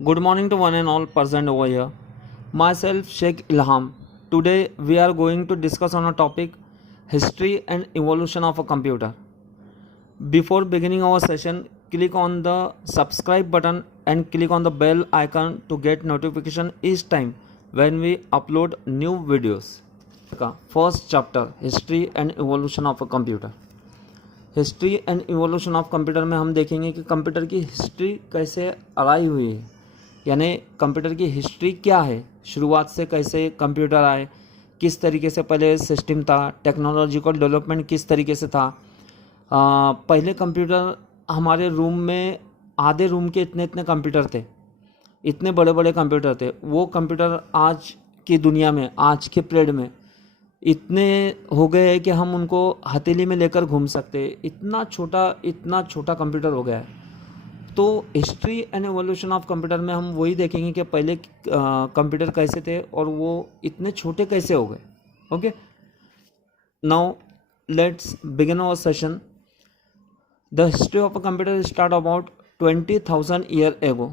Good morning to one and all present over here. Myself Sheikh Ilham. Today we are going to discuss on a topic history and evolution of a computer. Before beginning our session, click on the subscribe button and click on the bell icon to get notification each time when we upload new videos. First chapter, history and evolution of a computer. History and evolution of computer में हम देखेंगे कि computer की history कैसे अराई हुई है, यानी computer की हिस्ट्री क्या है, शुरुआत से कैसे कंप्यूटर आए, किस तरीके से पहले सिस्टम था, टेक्नोलॉजिकल डेवलपमेंट किस तरीके से था। पहले कंप्यूटर हमारे रूम में आधे रूम के इतने इतने कंप्यूटर थे, इतने बड़े बड़े कंप्यूटर थे। वो कंप्यूटर आज की दुनिया में, आज के पीरियड में इतने हो गए हैं कि हम उनको हथेली में लेकर घूम सकते हैं। इतना छोटा कंप्यूटर हो गया है। तो history and evolution of computer में हम वही देखेंगे कि पहले कंप्यूटर कैसे थे और वो इतने छोटे कैसे हो गए। Okay, now let's begin our session. The history of a computer start about 20,000 year ago.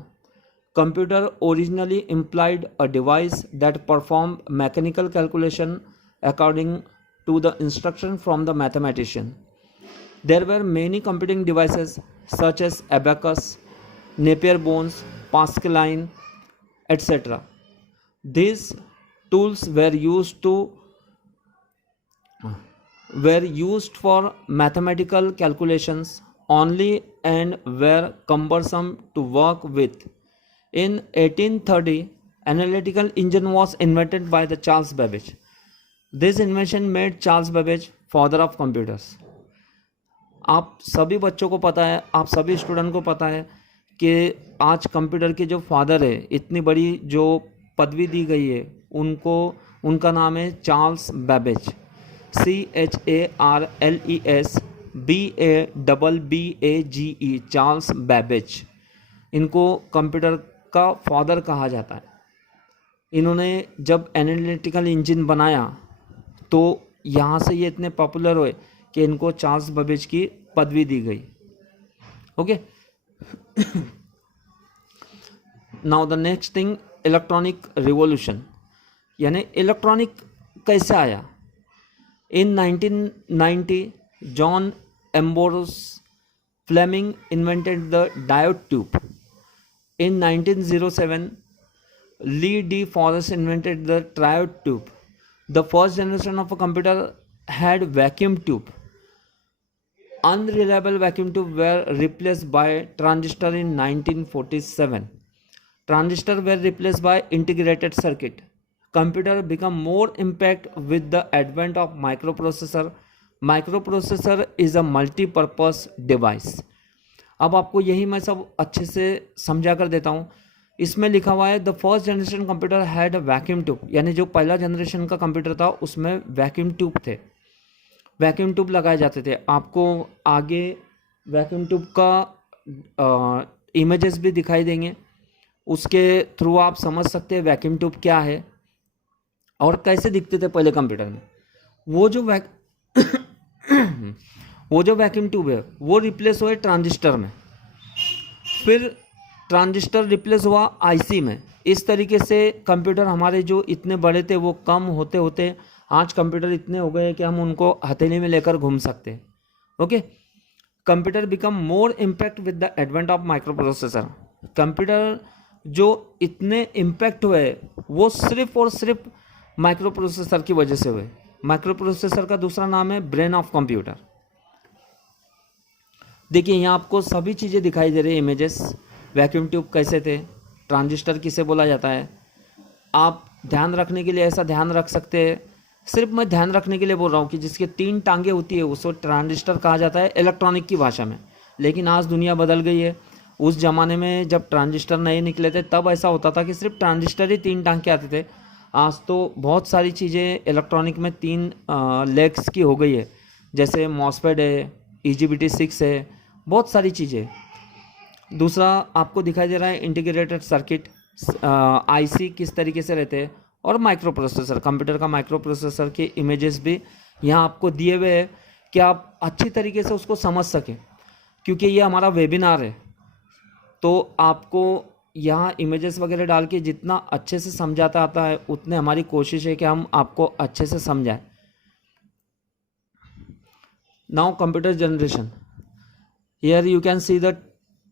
Computer originally implied a device that performed mechanical calculation according to the instruction from the mathematician. There were many computing devices such as abacus, Napier bones, Pascaline, etc. These tools were used for mathematical calculations only and were cumbersome to work with. In 1830, analytical engine was invented by the Charles Babbage. This invention made Charles Babbage father of computers. आप सभी बच्चों को पता है, आप सभी student को पता है कि आज कंप्यूटर के जो फादर है, इतनी बड़ी जो पदवी दी गई है उनका नाम है Charles Babbage. CHARLES BABBAGE, Charles Babbage. इनको कंप्यूटर का फादर कहा जाता है। इन्होंने जब एनालिटिकल इंजन बनाया तो यहाँ से ये इतने पॉपुलर हुए कि इनको चार्ल्स बैबेज की पदवी दी गई। Okay, now the next thing, electronic revolution, यानी इलेक्ट्रॉनिक कैसे आया। In 1990 John Ambrose Fleming invented the diode tube. In 1907, Lee D. Forrest invented the triode tube. The first generation of a computer had vacuum tube. Unreliable vacuum tube were replaced by transistor in 1947. Transistor were replaced by integrated circuit. Computer become more impact with the advent of microprocessor. Microprocessor is a multi-purpose device. अब आपको यही मैं सब अच्छे से समझा कर देता हूँ। इसमें लिखा हुआ है the first generation computer had a vacuum tube, यानी जो पहला जनरेशन का कंप्यूटर था उसमें वैक्यूम ट्यूब थे, वैक्यूम ट्यूब लगाए जाते थे। आपको आगे वैक्यूम ट्यूब का इमेजेस भी दिखाई देंगे, उसके थ्रू आप समझ सकते हैं वैक्यूम ट्यूब क्या है और कैसे दिखते थे पहले कंप्यूटर में। वो जो वैक्यूम ट्यूब है वो रिप्लेस हुए ट्रांजिस्टर में, फिर ट्रांजिस्टर रिप्लेस हुआ आईसी में। इस तरीके से कंप्यूटर हमारे जो इतने बड़े थे वो कम होते होते आज कंप्यूटर इतने हो गए कि हम उनको हथेली में लेकर घूम सकते हैं। Okay, computer become more impact with the advent of microprocessor. Computer जो इतने इम्पैक्ट हुए वो सिर्फ और सिर्फ माइक्रोप्रोसेसर की वजह से हुए। माइक्रोप्रोसेसर का दूसरा नाम है ब्रेन ऑफ कंप्यूटर। देखिए यहाँ आपको सभी चीज़ें दिखाई दे रही है, इमेजेस, वैक्यूम ट्यूब कैसे थे, ट्रांजिस्टर किसे बोला जाता है। आप ध्यान रखने के लिए ऐसा ध्यान रख सकते हैं, सिर्फ मैं ध्यान रखने के लिए बोल रहा हूँ कि जिसके 3 टांगे होती है उसको ट्रांजिस्टर कहा जाता है इलेक्ट्रॉनिक की भाषा में। लेकिन आज दुनिया बदल गई है। उस ज़माने में जब ट्रांजिस्टर नए निकले थे तब ऐसा होता था कि सिर्फ ट्रांजिस्टर ही 3 टांगे आते थे। आज तो बहुत सारी चीज़ें इलेक्ट्रॉनिक में 3 लेग्स की हो गई है, जैसे मॉसफेट है, EGBT6 है, बहुत सारी चीज़ें। दूसरा आपको दिखाई दे रहा है इंटीग्रेटेड सर्किट, आईसी किस तरीके से रहते हैं, और माइक्रोप्रोसेसर, कंप्यूटर का माइक्रोप्रोसेसर के इमेजेस भी यहाँ आपको दिए हुए हैं कि आप अच्छी तरीके से उसको समझ सकें। क्योंकि ये हमारा वेबिनार है तो आपको यहाँ इमेजेस वगैरह डाल के जितना अच्छे से समझाता आता है उतने हमारी कोशिश है कि हम आपको अच्छे से समझाएं। Now computer generation, here you can see the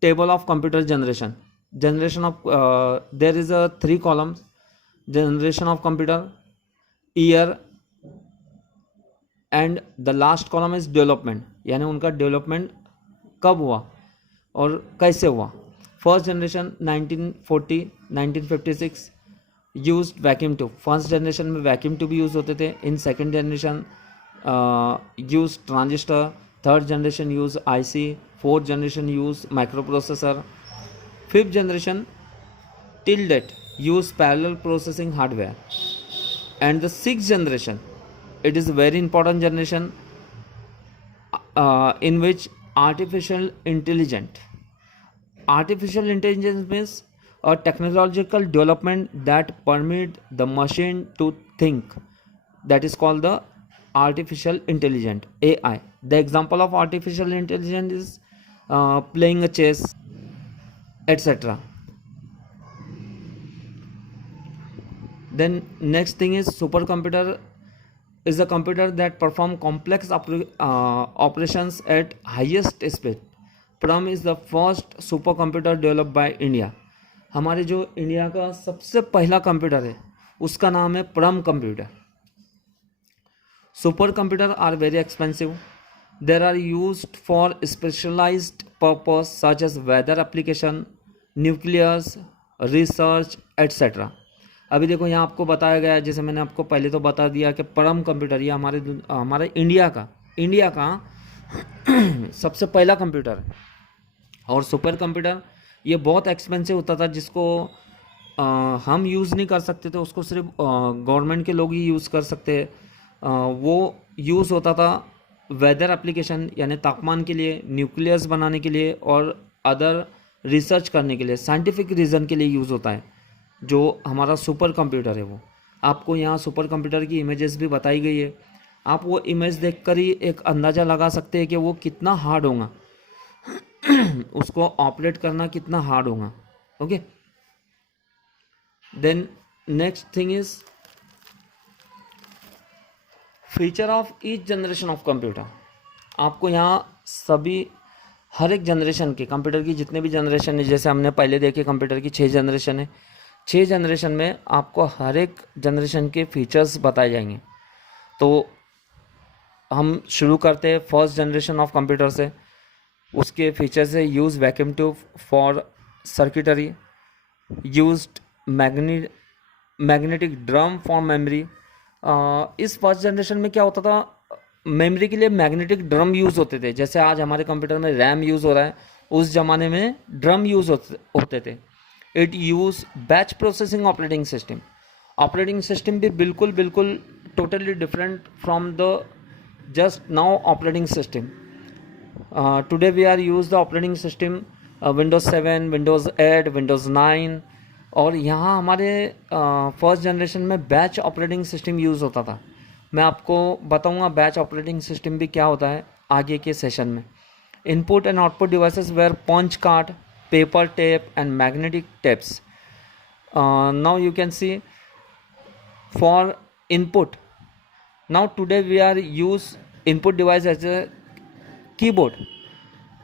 table of computer generation of there is a 3 columns: generation of computer, year, and the last column is development, यानी उनका डेवलपमेंट कब हुआ और कैसे हुआ। First generation 1940 1956 used vacuum tube, first generation में vacuum tube use होते थे। In second generation use transistor, third generation use IC, fourth generation use micro processor, fifth generation till date use parallel processing hardware, and the sixth generation, it is a very important generation in which artificial intelligence means a technological development that permit the machine to think, that is called the artificial intelligence, AI. The example of artificial intelligence is playing a chess, etc. Then next thing is supercomputer is a computer that perform complex operations at highest speed. Pram is the first supercomputer developed by India. हमारे जो India का सबसे पहला computer है उसका नाम है Param computer. Super computer are very expensive. There are used for specialised purpose such as weather application, nucleus research etcetera. अभी देखो यहाँ आपको बताया गया है, जैसे मैंने आपको पहले तो बता दिया कि परम कंप्यूटर ये हमारे इंडिया का सबसे पहला कंप्यूटर है. और सुपर कंप्यूटर ये बहुत एक्सपेंसिव होता था, जिसको हम यूज़ नहीं कर सकते थे, उसको सिर्फ गवर्नमेंट के लोग ही यूज़ कर सकते. वो यूज़ होता था वेदर एप्लीकेशन यानी तापमान के लिए, न्यूक्लियस बनाने के लिए और अदर रिसर्च करने के लिए, साइंटिफिक रीज़न के लिए यूज़ होता है. जो हमारा सुपर कंप्यूटर है वो आपको यहाँ सुपर कंप्यूटर की इमेजेस भी बताई गई है. आप वो इमेज देखकर ही एक अंदाज़ा लगा सकते हैं कि वो कितना हार्ड होगा, उसको ऑपरेट करना कितना हार्ड होगा. Okay, then next thing is feature of each generation of computer. आपको यहाँ सभी हर एक जनरेशन के कंप्यूटर की जितने भी जनरेशन है, जैसे हमने पहले देखे कंप्यूटर की 6 जनरेशन है, 6 जनरेशन में आपको हर एक जनरेशन के फीचर्स बताए जाएंगे. तो हम शुरू करते हैं फर्स्ट जनरेशन ऑफ कंप्यूटर से. उसके फीचर्स है use vacuum tube for circuitry, used magnetic drum for memory. इस फर्स्ट जनरेशन में क्या होता था, मेमोरी के लिए मैग्नेटिक ड्रम यूज़ होते थे. जैसे आज हमारे कंप्यूटर में रैम यूज़ हो रहा है, उस ज़माने में ड्रम यूज़ होते थे. It use batch processing operating system. Operating system भी बिल्कुल totally different from the just now operating system. Today we are use the operating system Windows 7, Windows 8, Windows 9. और यहाँ हमारे फर्स्ट जनरेशन में बैच ऑपरेटिंग सिस्टम यूज़ होता था. मैं आपको बताऊँगा बैच ऑपरेटिंग सिस्टम भी क्या होता है आगे के सेशन में. Input and output devices were punch card, paper tape and magnetic tapes. Now you can see for input. Now today we are use input device as a keyboard,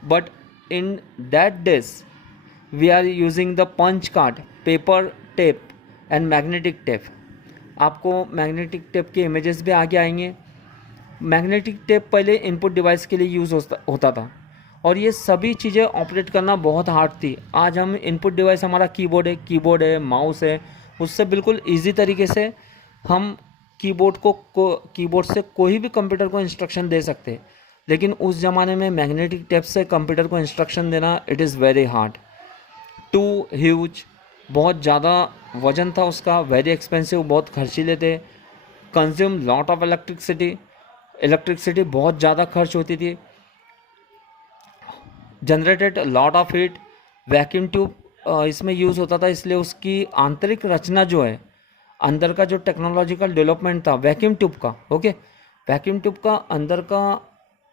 but in that days we are using the punch card, paper tape and magnetic tape. आपको magnetic tape के images भी आगे आएंगे. magnetic tape पहले input device के लिए use होता था और ये सभी चीज़ें ऑपरेट करना बहुत हार्ड थी. आज हम इनपुट डिवाइस हमारा कीबोर्ड है, माउस है, उससे बिल्कुल इजी तरीके से हम कीबोर्ड से कोई भी कंप्यूटर को इंस्ट्रक्शन दे सकते हैं. लेकिन उस ज़माने में मैग्नेटिक टेप से कंप्यूटर को इंस्ट्रक्शन देना it is very hard, too huge, बहुत ज़्यादा वजन था उसका, वेरी एक्सपेंसिव, बहुत खर्चीले थे, कंज्यूम लॉट ऑफ इलेक्ट्रिसिटी बहुत ज़्यादा खर्च होती थी, generated lot of heat. Vacuum tube इसमें यूज़ होता था, इसलिए उसकी आंतरिक रचना जो है, अंदर का जो टेक्नोलॉजिकल डेवलपमेंट था वैक्यूम ट्यूब का, ओके, वैक्यूम ट्यूब का अंदर का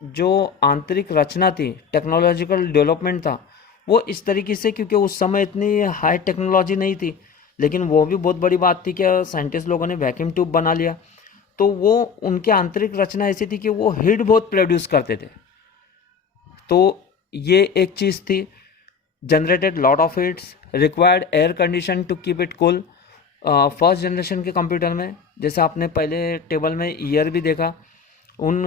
जो आंतरिक रचना थी, टेक्नोलॉजिकल डेवलपमेंट था, वो इस तरीके से, क्योंकि उस समय इतनी हाई टेक्नोलॉजी नहीं थी, लेकिन वो भी बहुत बड़ी बात थी कि साइंटिस्ट लोगों ने वैक्यूम ट्यूब बना लिया। तो वो उनके आंतरिक रचना ऐसी थी कि वो हीट बहुत प्रोड्यूस करते थे। तो ये एक चीज़ थी। Generated lot of heats, required air condition to keep it cool. First generation के कंप्यूटर में, जैसे आपने पहले टेबल में ईयर भी देखा, उन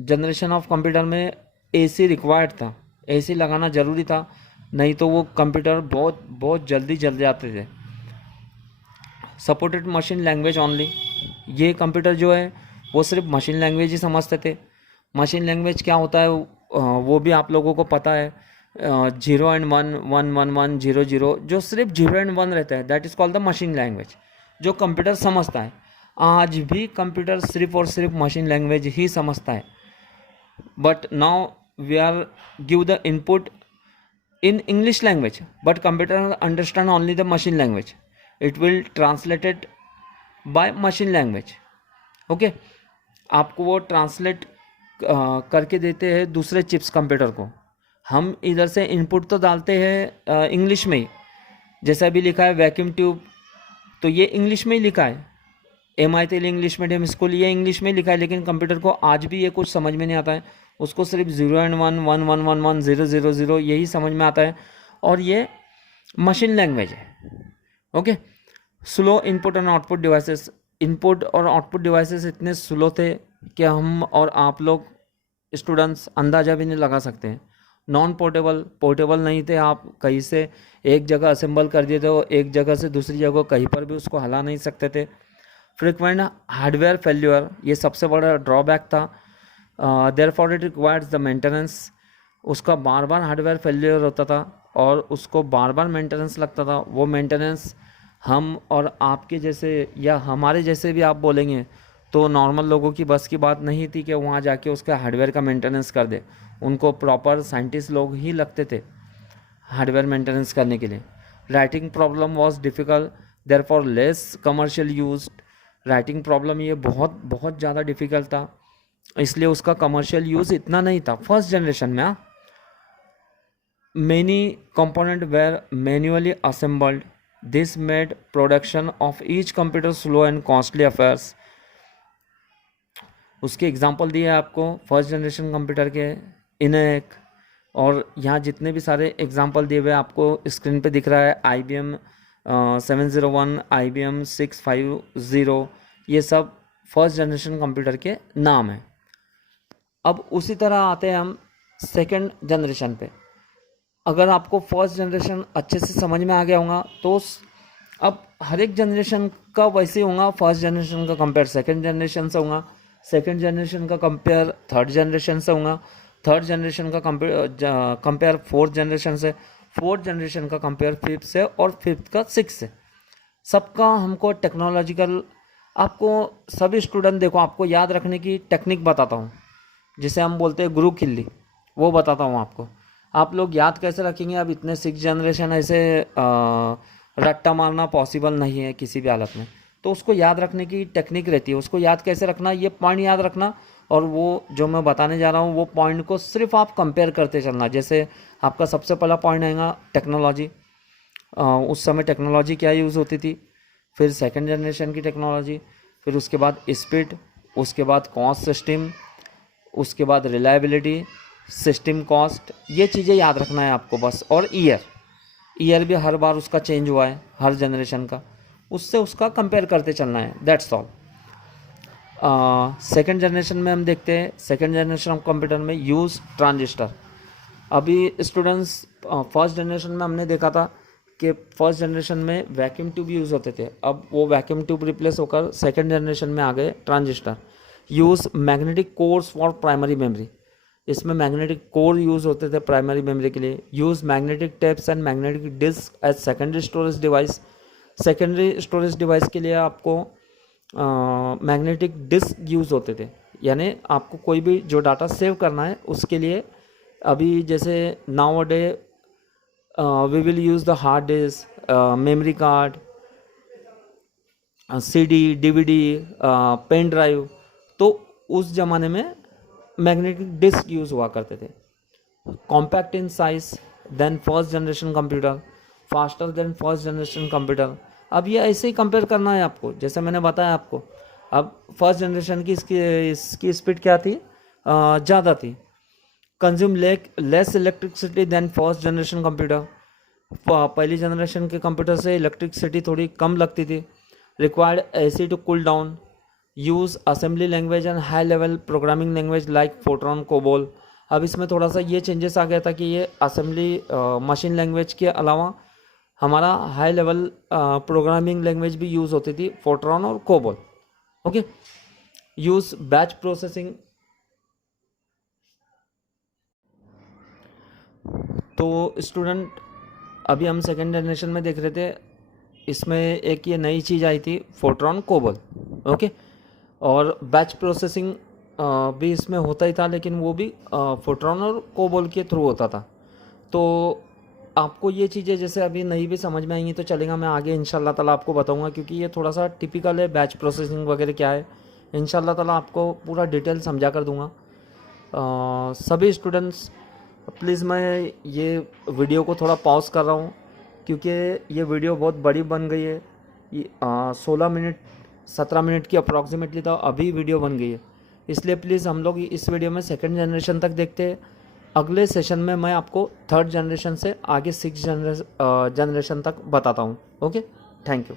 जनरेशन ऑफ कंप्यूटर में एसी रिक्वायर्ड था, एसी लगाना ज़रूरी था, नहीं तो वो कंप्यूटर बहुत बहुत जल्दी जल जाते थे। सपोर्टेड मशीन लैंग्वेज ओनली, ये कंप्यूटर जो है वो सिर्फ मशीन लैंग्वेज ही समझते थे। मशीन लैंग्वेज क्या होता है वो भी आप लोगों को पता है। 0 and 1, 1 1 1 0 0, जो सिर्फ 0 and 1 रहता है, that is called the machine language, जो कंप्यूटर समझता है। आज भी कंप्यूटर सिर्फ और सिर्फ मशीन लैंग्वेज ही समझता है। But now we are give the input in English language, but computer understand only the machine language. It will translated by machine language. Okay, आपको वो ट्रांसलेट करके देते हैं दूसरे चिप्स कंप्यूटर को। हम इधर से इनपुट तो डालते हैं इंग्लिश में ही, जैसा भी लिखा है वैक्यूम ट्यूब, तो ये इंग्लिश में ही लिखा है। MI तेल इंग्लिश मीडियम स्कूल, ये इंग्लिश में लिखा है, लेकिन कंप्यूटर को आज भी ये कुछ समझ में नहीं आता है। उसको सिर्फ 0 and 1, 1 1 1 1 0 0 0 यही समझ में आता है, और ये मशीन लैंग्वेज है। Okay, slow input and output devices, input और आउटपुट डिवाइसेस इतने स्लो थे कि हम और आप लोग स्टूडेंट्स अंदाज़ा भी नहीं लगा सकते हैं। नॉन पोर्टेबल, पोर्टेबल नहीं थे, आप कहीं से एक जगह असेंबल कर दिए थे, एक जगह से दूसरी जगह कहीं पर भी उसको हिला नहीं सकते थे। फ्रिक्वेंट हार्डवेयर फेल्यूर, ये सबसे बड़ा ड्रॉबैक था। Therefore it requires the maintenance, उसका बार बार हार्डवेयर फेल्यूर होता था और उसको बार बार मेंटेनेंस लगता था। वो मेंटेनेंस हम और आपके जैसे या हमारे जैसे भी आप बोलेंगे तो नॉर्मल लोगों की बस की बात नहीं थी कि वहाँ जाके उसका हार्डवेयर का मेंटेनेंस कर दे। उनको प्रॉपर साइंटिस्ट लोग ही लगते थे हार्डवेयर मेंटेनेंस करने के लिए। Writing problem was difficult, therefore less commercial use. Writing problem ये बहुत बहुत ज़्यादा डिफ़िकल्ट था, इसलिए उसका कमर्शियल यूज़ इतना नहीं था फर्स्ट जनरेशन में। Many component were manually assembled, this made production of each computer slow and costly affairs. उसके एग्जांपल दिए आपको फर्स्ट जनरेशन कंप्यूटर के, इनेक, और यहाँ जितने भी सारे एग्जांपल दिए हुए आपको स्क्रीन पे दिख रहा है, IBM 701, IBM 650, ये सब फर्स्ट जनरेशन कंप्यूटर के नाम हैं। अब उसी तरह आते हैं हम सेकंड जनरेशन पे। अगर आपको फर्स्ट जनरेशन अच्छे से समझ में आ गया होगा तो अब हर एक जनरेशन का वैसे ही होगा। फर्स्ट जनरेशन का कंपेयर सेकंड जनरेशन से होगा, सेकंड जनरेशन का कंपेयर थर्ड जनरेशन से होगा, थर्ड जनरेशन का कंपेयर फोर्थ जनरेशन से, फोर्थ जनरेशन का कंपेयर फिफ्थ से, और फिफ्थ का सिक्स से। सबका हमको टेक्नोलॉजिकल, आपको सभी स्टूडेंट देखो, आपको याद रखने की टेक्निक बताता हूँ, जिसे हम बोलते हैं गुरु खिल्ली, वो बताता हूँ आपको। आप लोग याद कैसे रखेंगे? अब इतने 6 जनरेशन ऐसे रट्टा मारना पॉसिबल नहीं है किसी भी हालत में, तो उसको याद रखने की टेक्निक रहती है। उसको याद कैसे रखना, ये पॉइंट याद रखना, और वो जो मैं बताने जा रहा हूँ वो पॉइंट को सिर्फ आप कंपेयर करते चलना। जैसे आपका सबसे पहला पॉइंट आएगा टेक्नोलॉजी, उस समय टेक्नोलॉजी क्या यूज़ होती थी, फिर सेकंड जनरेशन की टेक्नोलॉजी, फिर उसके बाद स्पीड, उसके बाद कॉस्ट सिस्टम, उसके बाद रिलायबिलिटी, सिस्टम कॉस्ट, ये चीज़ें याद रखना है आपको बस। और ईयर भी हर बार उसका चेंज हुआ है हर जनरेशन का, उससे उसका कंपेयर करते चलना है, दैट्स ऑल। सेकेंड जनरेशन में हम देखते हैं, सेकेंड जनरेशन ऑफ कंप्यूटर में यूज़ ट्रांजिस्टर। अभी स्टूडेंट्स फर्स्ट जनरेशन में हमने देखा था कि फर्स्ट जनरेशन में वैक्यूम ट्यूब यूज़ होते थे, अब वो वैक्यूम ट्यूब रिप्लेस होकर सेकेंड जनरेशन में आ गए transistor. Use magnetic cores for primary memory, इसमें मैग्नेटिक कोर यूज़ होते थे प्राइमरी मेमोरी के लिए। Use magnetic tapes and magnetic disk as secondary storage device, secondary storage device के लिए आपको मैग्नेटिक डिस्क यूज़ होते थे, यानी आपको कोई भी जो डाटा सेव करना है उसके लिए। अभी जैसे now day we will use the hard disk, memory card, CD, DVD, pen drive, तो उस ज़माने में मैग्नेटिक डिस्क यूज़ हुआ करते थे। Compact in size, than first generation computer, faster than first generation computer. अब ये ऐसे ही कंपेयर करना है आपको, जैसे मैंने बताया आपको। अब फर्स्ट जनरेशन की इसकी स्पीड क्या थी, ज़्यादा थी। Consume less electricity than first generation computer, पहली जनरेशन के कंप्यूटर से इलेक्ट्रिसिटी थोड़ी कम लगती थी। Required AC to cool down, use assembly language and high level programming language like Fortran, COBOL. अब इसमें थोड़ा सा ये चेंजेस आ गया था कि ये असेंबली मशीन लैंग्वेज के अलावा हमारा हाई लेवल प्रोग्रामिंग लैंग्वेज भी यूज़ होती थी, फोर्ट्रॉन और COBOL. Okay, use batch processing. तो स्टूडेंट, अभी हम सेकेंड जनरेशन में देख रहे थे, इसमें एक ये नई चीज़ आई थी, फोर्ट्रॉन कोबोल। ओके, और बैच प्रोसेसिंग भी इसमें होता ही था, लेकिन वो भी फोर्ट्रॉन और कोबोल के थ्रू होता था। तो आपको ये चीज़ें जैसे अभी नहीं भी समझ में आएंगी तो चलेगा, मैं आगे इंशाल्लाह ताला आपको बताऊंगा, क्योंकि ये थोड़ा सा टिपिकल है बैच प्रोसेसिंग वगैरह क्या है। इंशाल्लाह ताला आपको पूरा डिटेल समझा कर दूंगा। सभी स्टूडेंट्स प्लीज़, मैं ये वीडियो को थोड़ा पॉज कर रहा हूँ, क्योंकि ये वीडियो बहुत बड़ी बन गई है। ये 16 मिनट 17 मिनट की अप्रॉक्सीमेटली तो अभी वीडियो बन गई है, इसलिए प्लीज़ हम लोग इस वीडियो में सेकंड जनरेशन तक देखते हैं। अगले सेशन में मैं आपको थर्ड जनरेशन से आगे 6 जनरेशन तक बताता हूँ। Okay, thank you.